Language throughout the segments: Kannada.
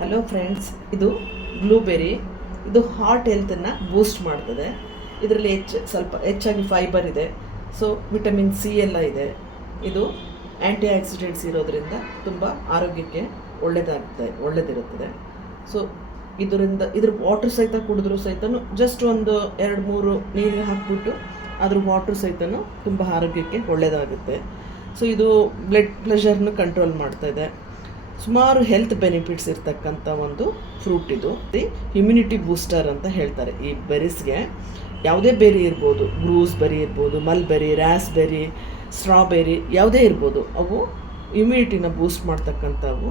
ಹಲೋ ಫ್ರೆಂಡ್ಸ್, ಇದು ಬ್ಲೂಬೆರಿ. ಇದು ಹಾರ್ಟ್ ಹೆಲ್ತನ್ನು ಬೂಸ್ಟ್ ಮಾಡ್ತದೆ. ಇದರಲ್ಲಿ ಸ್ವಲ್ಪ ಹೆಚ್ಚಾಗಿ ಫೈಬರ್ ಇದೆ. ಸೊ ವಿಟಮಿನ್ ಸಿ ಎಲ್ಲ ಇದೆ. ಇದು ಆ್ಯಂಟಿ ಆಕ್ಸಿಡೆಂಟ್ಸ್ ಇರೋದರಿಂದ ತುಂಬ ಆರೋಗ್ಯಕ್ಕೆ ಒಳ್ಳೆದಿರುತ್ತದೆ. ಸೊ ಇದ್ರ ವಾಟರ್ ಸಹಿತ ಕುಡಿದ್ರೂ ಸಹಿತ ಜಸ್ಟ್ ಒಂದು 2-3 ನೀರು ಹಾಕ್ಬಿಟ್ಟು ಅದ್ರ ವಾಟ್ರ್ ಸಹಿತ ತುಂಬ ಆರೋಗ್ಯಕ್ಕೆ ಒಳ್ಳೆಯದಾಗುತ್ತೆ. ಸೊ ಇದು ಬ್ಲಡ್ ಪ್ರೆಷರ್ನು ಕಂಟ್ರೋಲ್ ಮಾಡ್ತಾಯಿದೆ. ಸುಮಾರು ಹೆಲ್ತ್ ಬೆನಿಫಿಟ್ಸ್ ಇರ್ತಕ್ಕಂಥ ಒಂದು ಫ್ರೂಟ್ ಇದು. ಇಮ್ಯುನಿಟಿ ಬೂಸ್ಟರ್ ಅಂತ ಹೇಳ್ತಾರೆ ಈ ಬೆರೀಸ್ಗೆ. ಯಾವುದೇ ಬೆರಿ ಇರ್ಬೋದು, ಗೂಸ್ಬೆರಿ ಇರ್ಬೋದು, ಮಲ್ಬೆರಿ, ರಾಸ್ಬೆರಿ, ಸ್ಟ್ರಾಬೆರಿ, ಯಾವುದೇ ಇರ್ಬೋದು, ಅವು ಇಮ್ಯುನಿಟಿನ ಬೂಸ್ಟ್ ಮಾಡ್ತಕ್ಕಂಥವು.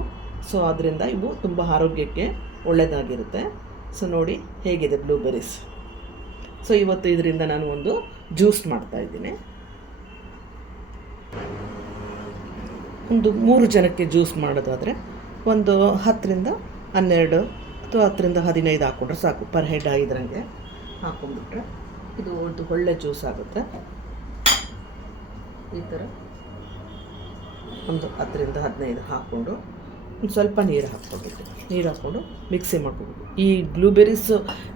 ಸೊ ಅದರಿಂದ ಇವು ತುಂಬ ಆರೋಗ್ಯಕ್ಕೆ ಒಳ್ಳೆಯದಾಗಿರುತ್ತೆ. ಸೊ ನೋಡಿ ಹೇಗಿದೆ ಬ್ಲೂಬೆರೀಸ್. ಸೊ ಇವತ್ತು ಇದರಿಂದ ನಾನು ಒಂದು ಜ್ಯೂಸ್ ಮಾಡ್ತಾಯಿದ್ದೀನಿ. ಒಂದು 3 ಜನಕ್ಕೆ ಜ್ಯೂಸ್ ಮಾಡೋದಾದರೆ ಒಂದು 10-12 ಅಥವಾ 10-15 ಹಾಕ್ಕೊಂಡ್ರೆ ಸಾಕು. ಪರ್ ಹೆಡ್ ಇದ್ರಂಗೆ ಹಾಕ್ಕೊಂಡ್ಬಿಟ್ರೆ ಇದು ಒಂದು ಒಳ್ಳೆ ಜ್ಯೂಸ್ ಆಗುತ್ತೆ. ಈ ಥರ ಒಂದು 10-15 ಹಾಕ್ಕೊಂಡು ಒಂದು ಸ್ವಲ್ಪ ನೀರು ಹಾಕ್ಕೊಂಡು ಮಿಕ್ಸಿ ಮಾಡ್ಕೊಬೇಕು. ಈ ಬ್ಲೂಬೆರೀಸ್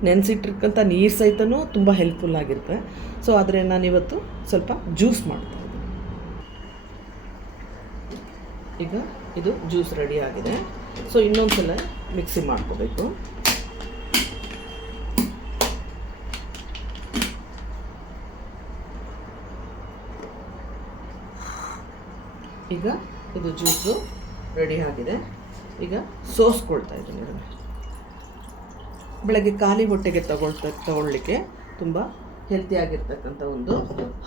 ನೆನೆಸಿಟ್ಟಿರ್ತಕ್ಕಂಥ ನೀರು ಸಹಿತನೂ ತುಂಬ ಹೆಲ್ಪ್ಫುಲ್ ಆಗಿರುತ್ತೆ. ಸೊ ಆದರೆ ನಾನಿವತ್ತು ಸ್ವಲ್ಪ ಜ್ಯೂಸ್ ಮಾಡ್ತಾಯಿದ್ದೀನಿ. ಈಗ ಇದು ಜ್ಯೂಸ್ ರೆಡಿ ಆಗಿದೆ. ಸೊ ಇನ್ನೊಂದು ಸಲ ಮಿಕ್ಸಿ ಮಾಡ್ಕೋಬೇಕು. ಈಗ ಇದು ಜ್ಯೂಸು ರೆಡಿ ಆಗಿದೆ. ಈಗ ಸೋಸ್ಕೊಳ್ತಾ ಇದ್ದೀನಿ. ಬೆಳಗ್ಗೆ ಖಾಲಿ ಹೊಟ್ಟೆಗೆ ತಗೊಳ್ಳಿಕ್ಕೆ ತುಂಬ ಹೆಲ್ತಿಯಾಗಿರ್ತಕ್ಕಂಥ ಒಂದು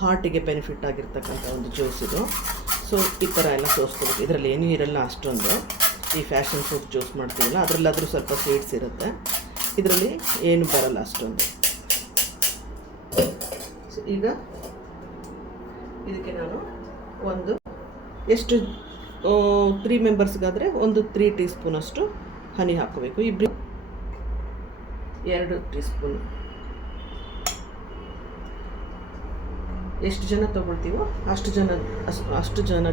ಹಾರ್ಟಿಗೆ ಬೆನಿಫಿಟ್ ಆಗಿರ್ತಕ್ಕಂಥ ಒಂದು ಜ್ಯೂಸ್ ಇದು. ಸೊ ಈ ಥರ ಎಲ್ಲ ಸೋಸ್ಕೋಬೇಕು. ಇದರಲ್ಲಿ ಏನೂ ಇರಲ್ಲ ಅಷ್ಟೊಂದು. ಈ ಫ್ಯಾಷನ್ ಫ್ರೂಟ್ ಜ್ಯೂಸ್ ಮಾಡ್ತೀವಲ್ಲ ಅದರಲ್ಲಾದರೂ ಸ್ವಲ್ಪ ಸ್ವೀಟ್ಸ್ ಇರುತ್ತೆ. ಇದರಲ್ಲಿ ಏನು ಬರಲ್ಲ ಅಷ್ಟೊಂದು. ಸೊ ಈಗ ಇದಕ್ಕೆ ನಾನು ಒಂದು ಎಷ್ಟು 3 ಮೆಂಬರ್ಸ್ಗಾದರೆ ಒಂದು 3 ಟೀ ಸ್ಪೂನಷ್ಟು ಹನಿ ಹಾಕೋಬೇಕು. 2 ಟೀ ಸ್ಪೂನ್. ಎಷ್ಟು ಜನ ತೊಗೊಳ್ತೀವೋ ಅಷ್ಟು ಜನ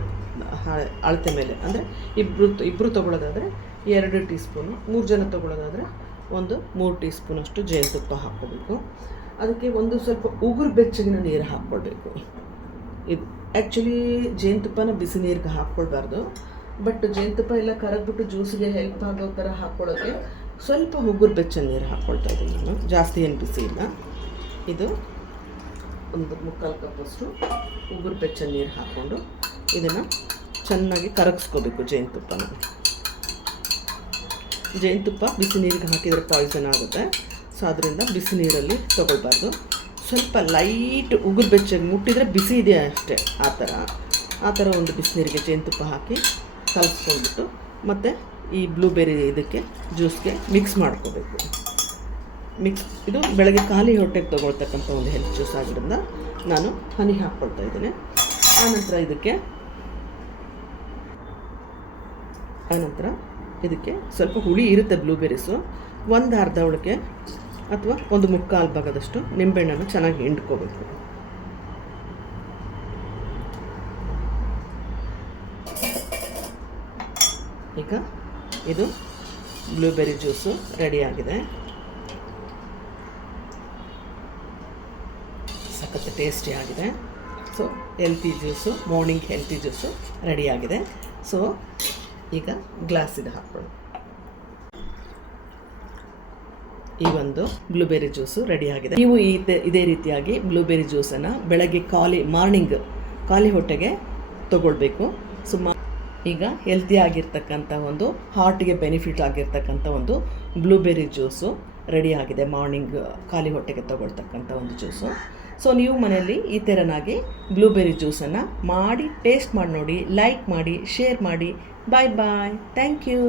ಅಳತೆ ಮೇಲೆ, ಅಂದರೆ ಇಬ್ಬರು ತೊಗೊಳ್ಳೋದಾದರೆ 2 ಟೀ ಸ್ಪೂನು, 3 ಜನ ತೊಗೊಳ್ಳೋದಾದರೆ ಒಂದು 3 ಟೀ ಸ್ಪೂನಷ್ಟು ಜೇನುತುಪ್ಪ ಹಾಕ್ಕೋಬೇಕು. ಅದಕ್ಕೆ ಒಂದು ಸ್ವಲ್ಪ ಉಗುರು ಬೆಚ್ಚಗಿನ ನೀರು ಹಾಕ್ಕೊಳ್ಬೇಕು. ಇದು ಆ್ಯಕ್ಚುಲಿ ಜೇನುತುಪ್ಪನ ಬಿಸಿ ನೀರಿಗೆ ಹಾಕ್ಕೊಳ್ಬಾರ್ದು. ಬಟ್ ಜೇನುತುಪ್ಪ ಎಲ್ಲ ಕರಗ್ಬಿಟ್ಟು ಜ್ಯೂಸಿಗೆ ಹೆಲ್ಪ್ ಆಗೋ ಥರ ಹಾಕ್ಕೊಳ್ಳೋಕ್ಕೆ ಸ್ವಲ್ಪ ಉಗುರು ಬೆಚ್ಚ ನೀರು ಹಾಕ್ಕೊಳ್ತಾ ಇದ್ದೀನಿ ನಾನು. ಜಾಸ್ತಿ ಏನು ಬಿಸಿ ಇಲ್ಲ. ಇದು ಒಂದು 3/4 ಕಪ್ಪಷ್ಟು ಉಗುರು ಬೆಚ್ಚ ನೀರು ಹಾಕ್ಕೊಂಡು ಇದನ್ನು ಚೆನ್ನಾಗಿ ಕರಗಿಸ್ಕೋಬೇಕು. ಜೇನುತುಪ್ಪ ಬಿಸಿ ನೀರಿಗೆ ಹಾಕಿದರೆ ಪಾಯ್ಸನ್ ಆಗುತ್ತೆ. ಸೊ ಅದರಿಂದ ಬಿಸಿ ನೀರಲ್ಲಿ ತೊಗೊಳ್ಬಾರ್ದು. ಸ್ವಲ್ಪ ಲೈಟ್ ಉಗುರು ಬೆಚ್ಚಗೆ ಮುಟ್ಟಿದರೆ ಬಿಸಿ ಇದೆ ಅಷ್ಟೇ. ಆ ಥರ ಒಂದು ಬಿಸಿನೀರಿಗೆ ಜೇನುತುಪ್ಪ ಹಾಕಿ ಕಲಿಸ್ಕೊಂಡ್ಬಿಟ್ಟು ಮತ್ತು ಈ ಬ್ಲೂಬೆರಿ ಇದಕ್ಕೆ ಜ್ಯೂಸ್ಗೆ ಮಿಕ್ಸ್ ಮಾಡ್ಕೋಬೇಕು. ಇದು ಬೆಳಗ್ಗೆ ಖಾಲಿ ಹೊಟ್ಟೆಗೆ ತೊಗೊಳ್ತಕ್ಕಂಥ ಒಂದು ಹೆಲ್ತ್ ಜ್ಯೂಸ್ ಆಗಿರೋದ್ರಿಂದ ನಾನು ಹನಿ ಹಾಕ್ಕೊಳ್ತಾ ಇದ್ದೀನಿ. ಆನಂತರ ಇದಕ್ಕೆ ಸ್ವಲ್ಪ ಹುಳಿ ಇರುತ್ತೆ ಬ್ಲೂಬೆರೀಸು. ಒಂದು ಅರ್ಧ ಒಳಗೆ ಅಥವಾ ಒಂದು 3/4 ಭಾಗದಷ್ಟು ನಿಂಬೆಹಣ್ಣನ್ನು ಚೆನ್ನಾಗಿ ಹಿಂಡ್ಕೋಬೇಕು. ಈಗ ಇದು ಬ್ಲೂಬೆರಿ ಜ್ಯೂಸು ರೆಡಿಯಾಗಿದೆ. ಸಖತ್ ಟೇಸ್ಟಿ ಆಗಿದೆ. So healthy juice, morning healthy juice ರೆಡಿಯಾಗಿದೆ. ಸೊ ಈಗ ಗ್ಲಾಸಿಗೆ ಹಾಕ್ಕೊಳ್ಳಿ. ಈ ಒಂದು ಬ್ಲೂಬೆರಿ ಜ್ಯೂಸು ರೆಡಿಯಾಗಿದೆ. ನೀವು ಇದೇ ರೀತಿಯಾಗಿ ಬ್ಲೂಬೆರಿ ಜ್ಯೂಸನ್ನು ಬೆಳಗ್ಗೆ ಮಾರ್ನಿಂಗ್ ಖಾಲಿ ಹೊಟ್ಟೆಗೆ ತೊಗೊಳ್ಬೇಕು. ಈಗ ಹೆಲ್ತಿ ಆಗಿರ್ತಕ್ಕಂಥ ಒಂದು ಹಾರ್ಟಿಗೆ ಬೆನಿಫಿಟ್ ಆಗಿರ್ತಕ್ಕಂಥ ಒಂದು ಬ್ಲೂಬೆರಿ ಜ್ಯೂಸು ರೆಡಿಯಾಗಿದೆ. ಮಾರ್ನಿಂಗ್ ಖಾಲಿ ಹೊಟ್ಟೆಗೆ ತೊಗೊಳ್ತಕ್ಕಂಥ ಒಂದು ಜ್ಯೂಸು. ಸೊ ನೀವು ಮನೆಯಲ್ಲಿ ಈ ಥರನಾಗಿ ಬ್ಲೂಬೆರಿ ಜ್ಯೂಸನ್ನು ಮಾಡಿ ಟೇಸ್ಟ್ ಮಾಡಿ ನೋಡಿ, ಲೈಕ್ ಮಾಡಿ, ಶೇರ್ ಮಾಡಿ. ಬಾಯ್. Thank you.